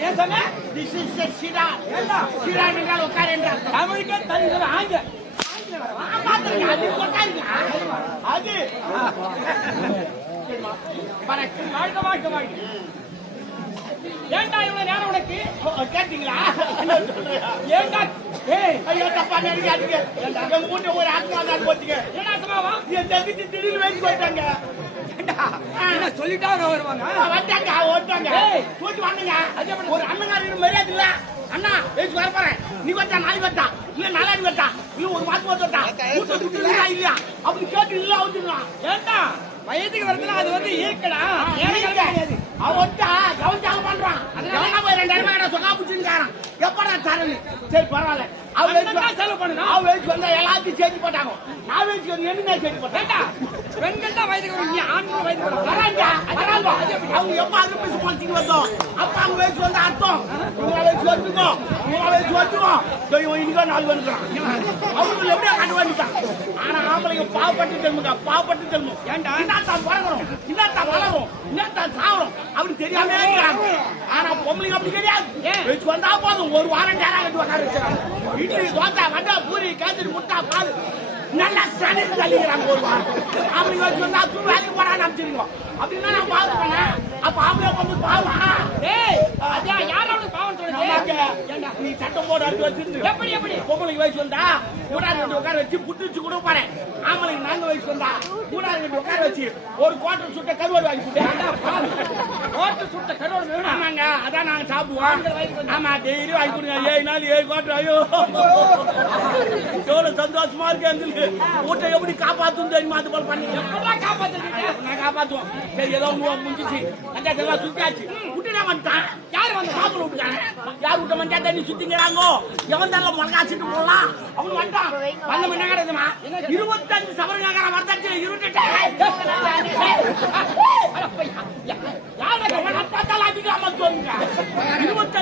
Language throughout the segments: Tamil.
ஏன் சொன்ன திஸ் இஸ் எ சிரா ஏண்டா? சிரா என்றால் உட்கார் என்றார் தமிழுக்கே தனி சொல்ல ஆங்க. அது. உட்காருங்க அது பறக்கு வாழ்க வாழ்க வாழ்க. ஏண்டா இவ்வளவு நேரம் உனக்கு? கேட்டீங்களா? ஏண்டா ஐயோ தப்பா நினைக்காதீங்க. எங்க மூட்டை ஒரு ஆத்மா தான் போச்சுங்க. என்ன சமாவா என் தகுதி திடீர்னு வேண்டி போயிட்டாங்க. சொல்லிட்டா வருவாங்க வந்துட்டாங்க ஓட்டாங்க ஏய். தூக்கி வாங்குங்க ஒரு அண்ணங்காரர் மரியாதை இல்ல. அண்ணா வர போறேன். நீ வச்சா நாளைக்கு வச்சா இல்ல நாளாடி வச்சா இல்ல ஒரு மாசம் கூட்ட விட்டு இல்லையா? அப்படி கேட்டு இல்ல வந்துடலாம் ஏண்டா? வயதுக்கு வரதுனா அது வந்து ஈர்க்கடா எனக்கு கிடையாது. அவன் எவன் தியாகம் பண்றான்? எவனா போய் ரெண்டாயிரம் ரூபாய் சொக்கா பிடிச்சிருக்காரன் எப்படா தரணும் சரி பரவாயில்ல. அவன் செலவு பண்ணணும். அவன் வயசு வந்தா எல்லாத்தையும் சேர்த்து போட்டாங்க. நான் வயசுக்கு வந்து என்ன சேர்த்து போட்டேன்? ஏண்டா? பெண்கள் தான் வயதுக்கு வரும். நீ ஆண்கள் வயதுக்கு வரும். வராங்க. வராங்க. அவங்க எப்ப அது பேசி போச்சுக்கு வந்தோம்? அப்ப அவங்க வயசு வந்து அர்த்தம்? இவங்க வயசு வந்துக்கும் இவங்க வயசு வந்துக்கும் இவன் இன்னைக்கு நாலு வந்துக்கிறான் அவங்க எப்படியா கண்டு வந்துட்டான் ஆனா ஆம்பளைங்க பாவப்பட்டு தெரியுங்க பாவப்பட்டு தெரியும் ஏன்டா? என்னத்தான் பிறகுறோம் என்னத்தான் வளரும். என்னத்தான் சாவரும் அப்படி தெரியாம ஆனா பொம்பளைங்க அப்படி கிடையாது? வயசு வந்தா போதும். ஒரு வாரம் நேரம் கட்டி உட்கார வச்சுறாங்க இட்லி தோசை வடை பூரி கேசரி முட்டை பால். நல்லா சனி தள்ளிக்கிறாங்க ஒரு வாரம். ஆம்பளைங்க வச்சு வந்தா தூள் வேலைக்கு போடா நினைச்சிருக்கோம் அப்படின்னா நான் பாவம் பண்ணேன் அப்ப ஆம்பளை வந்து பாவம் ஏய் யாரோட பாவம் சொல்லுது நீ சட்டம் போட அடுத்து வச்சிருந்து. எப்படி எப்படி? பொம்பளைக்கு வயசு வந்தா கூடாது உட்கார வச்சு புட்டுச்சு கூட பாரு ஆம்பளைக்கு நாங்க வயசு வந்தா கூடாது ரெண்டு உட்கார வச்சு ஒரு குவார்டர் சுட்ட கருவாடு வாங்கி கொடுத்தேன். ஓட்டு சுட்ட கரோடு வேணும் ஆமாங்க அதான் நாங்க சாப்பிடுவோம் ஆமா டெய்லி வாங்கி கொடுங்க ஏழு நாள் ஏழு குவார்டர் ஐயோ எவ்வளவு சந்தோஷமா இருக்கு எங்களுக்கு வீட்டை எப்படி காப்பாத்தும் தெரியுமா அது போல பண்ணி காப்பாத்துறீங்க காப்பாத்துவோம் சரி ஏதோ முடிஞ்சிச்சு மஞ்சள் எல்லாம் சுத்தியாச்சு விட்டு நான் வந்துட்டான் யார் வந்து சாப்பிட விட்டுட்டாங்க யார் விட்ட மஞ்சள் தண்ணி சுத்திங்கிறாங்கோ எவன் தான் மிளகா சிட்டு போடலாம் அவனு வந்துட்டான் வந்த மணி கிடையாதுமா இருபத்தஞ்சு சவரங்கார வரதாச்சு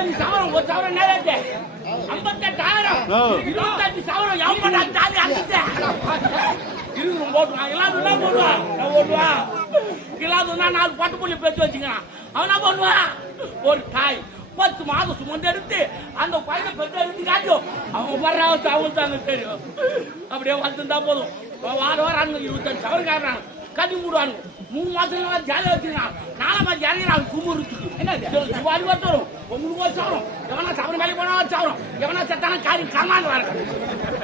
இருபத்தஞ்சு சவரம் ஒரு சவரம் நேரத்து ஐம்பத்தெட்டாயிரம் இருபத்தஞ்சு சவரம் எவ்வளோ தாலி அடிச்சேன் இருக்கு போட்டுவான் போடுவான் நான் இல்லாதுன்னா நாலு பட்டு புள்ளி பேச்சு வச்சுக்கிறான் அவன் பண்ணுவான் ஒரு தாய் பத்து மாதம் சுமந்து எடுத்து அந்த பையனை பெற்று எடுத்து காட்டும் அவங்க வர்ற அவஸ்தை தாங்க தெரியும் அப்படியே வந்துருந்தா போதும் வார வாரம் இருபத்தஞ்சு சவரக்காரன் கட்டி மூடுவானுங்க மூணு மாசத்துல ஜாலியாக வச்சுருக்கான். நாலு மாதம் இறங்கிறாங்க குமுறுத்துக்கு என்ன வாரி வருஷம் வரும் உங்களுக்கு வருஷம் வரும் எவனா சவரம். மேலே போனா வருஷம் வரும் எவனா செத்தானா காரி கமான் வர. ஏண்டா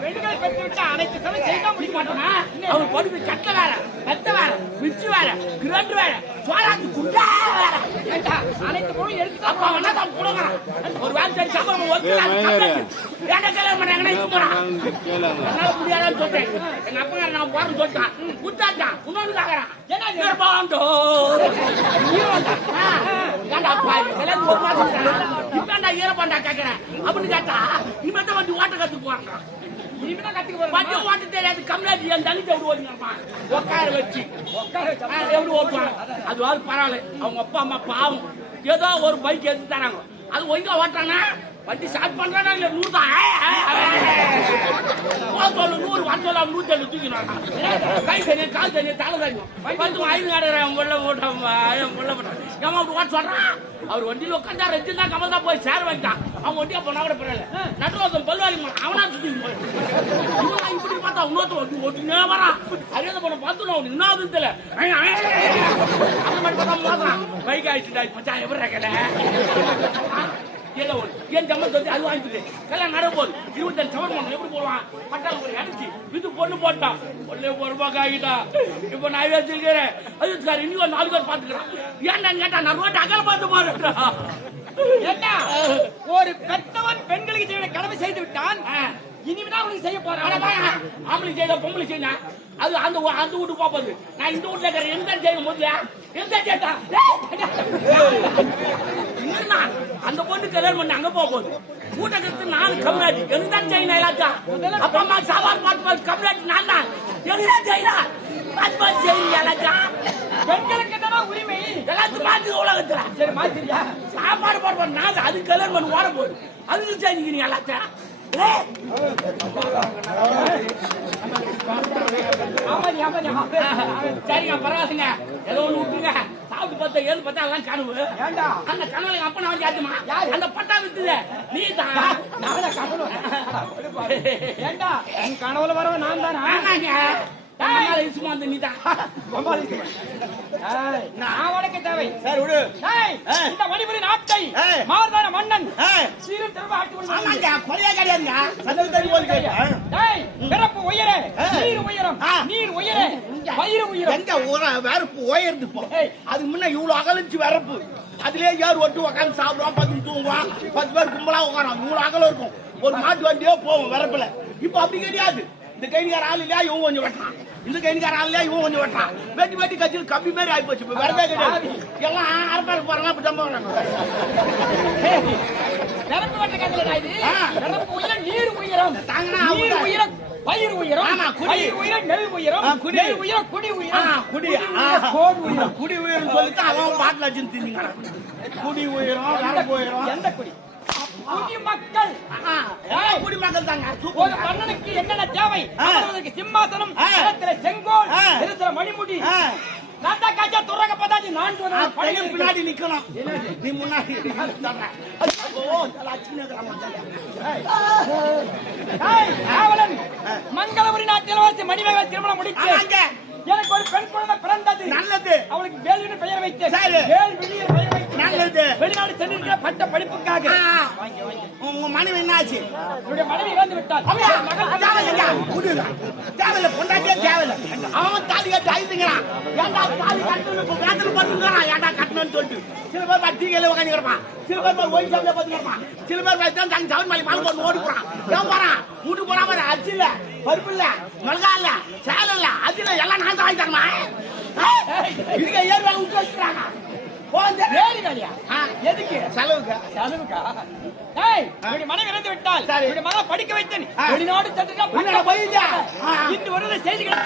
பெண்கள் பெற்று விட்டா அனைத்து சமயம் செய்ய முடிக்க மாட்டோமா? அவன் படிப்பு கட்ட வேற மெத்த வேற மிச்சு வேற கிரண்டு வேற சோறாக்கு குண்டா வேற. அனைத்து பொருளும் எடுத்து என்ன தான் கொடுக்குறான் ஒரு வேலை சம்பளம் ஒத்துறான் ஏன்டா கல்யாணம் பண்ணாங்கன்னா இது போறான்? என்னால முடியாதுன்னு சொல்லிட்டேன் எங்க அப்பா நான் போறேன்னு சொல்லிட்டான். குத்தாட்டான் இன்னொன்னு கேக்குறான் பாய் கல்யாணம் ஒரு மாசம் இப்ப ஈரப்பாண்டா கேக்குறேன் அப்படின்னு கேட்டா இனிமே தான் வண்டி ஓட்ட கத்துக்கு வண்டி ஓட்ட தெரியாது. கம்மியாச்சு என் தனிச்சு எப்படி ஓடினாப்பா உட்கார வச்சு. உட்கார எப்படி ஓட்டுவாங்க. பரவாயில்ல. அவங்க அப்பா அம்மா பாவம். ஏதோ ஒரு பைக் எடுத்து தராங்க. அது ஒழுங்கா ஓட்டுறானா? வண்டி ஸ்டார்ட் பண்றானா? இல்ல நூறு தான். சொல்லு நூறு வர சொல்ல நூத்தி ஏழு தூக்கினாங்க கை தண்ணி கால் தண்ணி தலை ஐந்து கடை ஓட்டம் உள்ள போட்டான் ஏமா அப்படி ஓட்ட சொல்றான் அவர் வண்டியில உட்காந்தா ரெண்டு தான் கமல் தான் போய் சேர வைட்டான் அவன் வண்டியா போனா கூட பரவாயில்ல. நடுவோசம் பல்வாரி அவனா பார்த்தா இன்னொருத்தர் வந்து வரான் அறியாத பார்த்து நான் உனக்கு என்ன தெரியல அந்த மாதிரி பார்த்தா மோதுறான் பைக் ஆயிடுச்சுடா மச்சான் எப்படி இருக்கல என் வந்து அது வாங்கிட்டு கல்யாணம் நட போகுது இருபத்தஞ்சு பண்ணணும் எப்படி போடுவான் பட்டாளம் ஒரு அடிச்சு பொண்ணு போட்டான் பொண்ணு ஒரு ரூபாய் ஆகிட்டா இப்ப நான் வச்சிருக்கிறேன் சார் இன்னும் ஒரு நாலு பேர் பாத்துக்கிறான் ஏன்டான்னு கேட்டா நான் ரோட்டு அகல பார்த்து போறேன் ஒரு பெற்றவன் பெண்களுக்கு கடமை செய்து விட்டான் இனிமேதான் உனக்கு செய்ய போறான் ஆம்பளை செய்த பொம்பளை செய்ய அது அந்த அந்த வீட்டுக்கு போகுது. நான் இந்த வீட்டுல இருக்கிற எந்த செய்யும் போது? எந்த என்னன்னா அந்த பொண்ணு கல்யாணம் பண்ணி அங்க போக போகுது. கூட்டத்துக்கு நாலு கம்யூனிட்டி எனக்கு தான் செய்யணும் எல்லாத்தையும். அப்பா அம்மா சாப்பாடு பார்த்து பார்த்து கம்யூனிட்டி நான் தான். எனக்கு தான் செய்யணும். பார்த்து பார்த்து செய்யுங்க எல்லாத்தையும். பெண்களுக்கு தானே உரிமை. எல்லாத்தையும் பார்த்து உலகத்துல. சரி மாத்திரியா? சாப்பாடு போடுவோம் நான் அது கல்யாணம் பண்ணி ஓட போகுது. அதுக்கு செஞ்சுக்கிறீங்க எல்லாத்தையும். சரிங்க பரவாயில்லைங்க. ஏதோ ஒண்ணு விட்டுருங்க. சாப்பிட்டு பத்து ஏழு பத்து எல்லாம் கனவு. ஏண்டா? அந்த கனவுல எங்க அப்பா நான் யாரு? அந்த பட்டா வித்துத. நீ தான் கனவு. ஏண்டா? என் கனவுல வரவன் நான் தானா? நான் உனக்கு தேவை. சரி விடு. இந்த மணிபுரி நாட்டை ஏய். மார்தான மன்னன். ஆமாங்க கொலையா கிடையாதுங்க சந்ததி தண்ணி போய் கேட்டு. ஏய், பிறப்பு உயர. நீர் உயரம். நீர் உயர வயிறு உயரம். எங்க ஊர வரப்பு உயர்ந்து போ ஏய். அதுக்கு முன்ன இவ்வளவு அகலிச்சு வரப்பு. அதுலயே ஏறு ஒட்டு உட்காந்து சாப்பிடுவான் பத்து தூங்குவான் பத்து பேர் கும்பலா உட்காரும் இவ்வளவு அகலம் இருக்கும். ஒரு மாட்டு வண்டியோ போகும் வரப்புல. இப்ப அப்படி கிடையாது. இந்த கைனிக்கார ஆள் இல்லையா இவன் கொஞ்சம் வெட்டான் இந்த கைனிக்கார ஆள் இல்லையா இவன் கொஞ்சம் வெட்டான் வெட்டி வெட்டி கட்சியில் கம்பி மாதிரி ஆகி போச்சு. இப்ப வரவே கிடையாது. எல்லாம் அரப்பாரு போறாங்க. அப்படி நீர் உயரம். தாங்கனா நீர் அவங்க. உயரம் பயிர் உயரம். ஆமா, குடி. பயிர் உயரம் நெல் உயரம். ஆ, குடி. உயரம் குடி உயரம். குடி. உயரம், ஆ. கோடு உயரம். குடி உயரம் சொல்லிட்டு அவன் பாட்டில் தின்னுங்கிறான். குடி உயரம் வரப்பு உயரம். எந்த குடி? குடி மக்கள். ஆ, எல்லாம் குடிமக்கள் தாங்க? ஒரு மன்னனுக்கு என்னென்ன தேவை? சிம்மாசனம் செங்கோல் மணிமுடி. ஆ. நாட்டா காய்ச்சா துறக்க நான்கு வந்து பையன் பின்னாடி நிக்கணும் நீ முன்னாடி மங்களபுரி இளவரசி மணிமேகலை திருமணம் ஆமாங்க. எனக்கு ஒரு பெண் குழந்தை பிறந்தது நல்லது அவளுக்கு வேலுன்னு பெயர் வைத்து சரி. வேல்விழின்னு பெயர் வைத்து நல்லது. வெளிநாடு சென்றிருக்கிற பட்ட படிப்புக்காக ஆ, உங்க மனைவி என்னாச்சு என்னுடைய மனைவி இறந்து அப்படியா? என் மகள் தேவையில்லைங்க. விடுங்க. தேவையில்ல, பொண்டாட்டியே தேவையில்ல. அவன் தாலி கட்டி அழுதுங்கிறான். ஏன்டா தாலி கட்டணும்னு இப்ப வேதனை பண்ணுங்கிறான். ஏன்டா கட்டணும்னு சொல்லிட்டு. சில பேர் பாரு டீ-கடையில உட்கார்ந்து கிடப்பான். சில பேர் பாரு ஒயின் ஷாப்ல உட்கார்ந்து கிடப்பான். சில பேர் தான் தங்க சவன் மேல பால் போட்டு ஓடி போறான். ஏன் போறான்? வீட்டுக்கு பாரு, அரிசி இல்ல, பருப்பு இல்ல, மிளகா இல்ல, சேலை இல்ல, அது இல்ல, எல்லாம் நான் வாங்கி தரணுமா? ஆ? இதுக்கு ஏறு வேலை விட்டு வச்சுக்கிறாங்க. எதுக்கு? செலவுக்கு? செலவுக்கா? மனைவி இறந்து விட்டால் மகளை படிக்க வைத்தேன். வெளிநாடு போயிருந்தா? ஆ. இன்று வருகிற செய்திகளை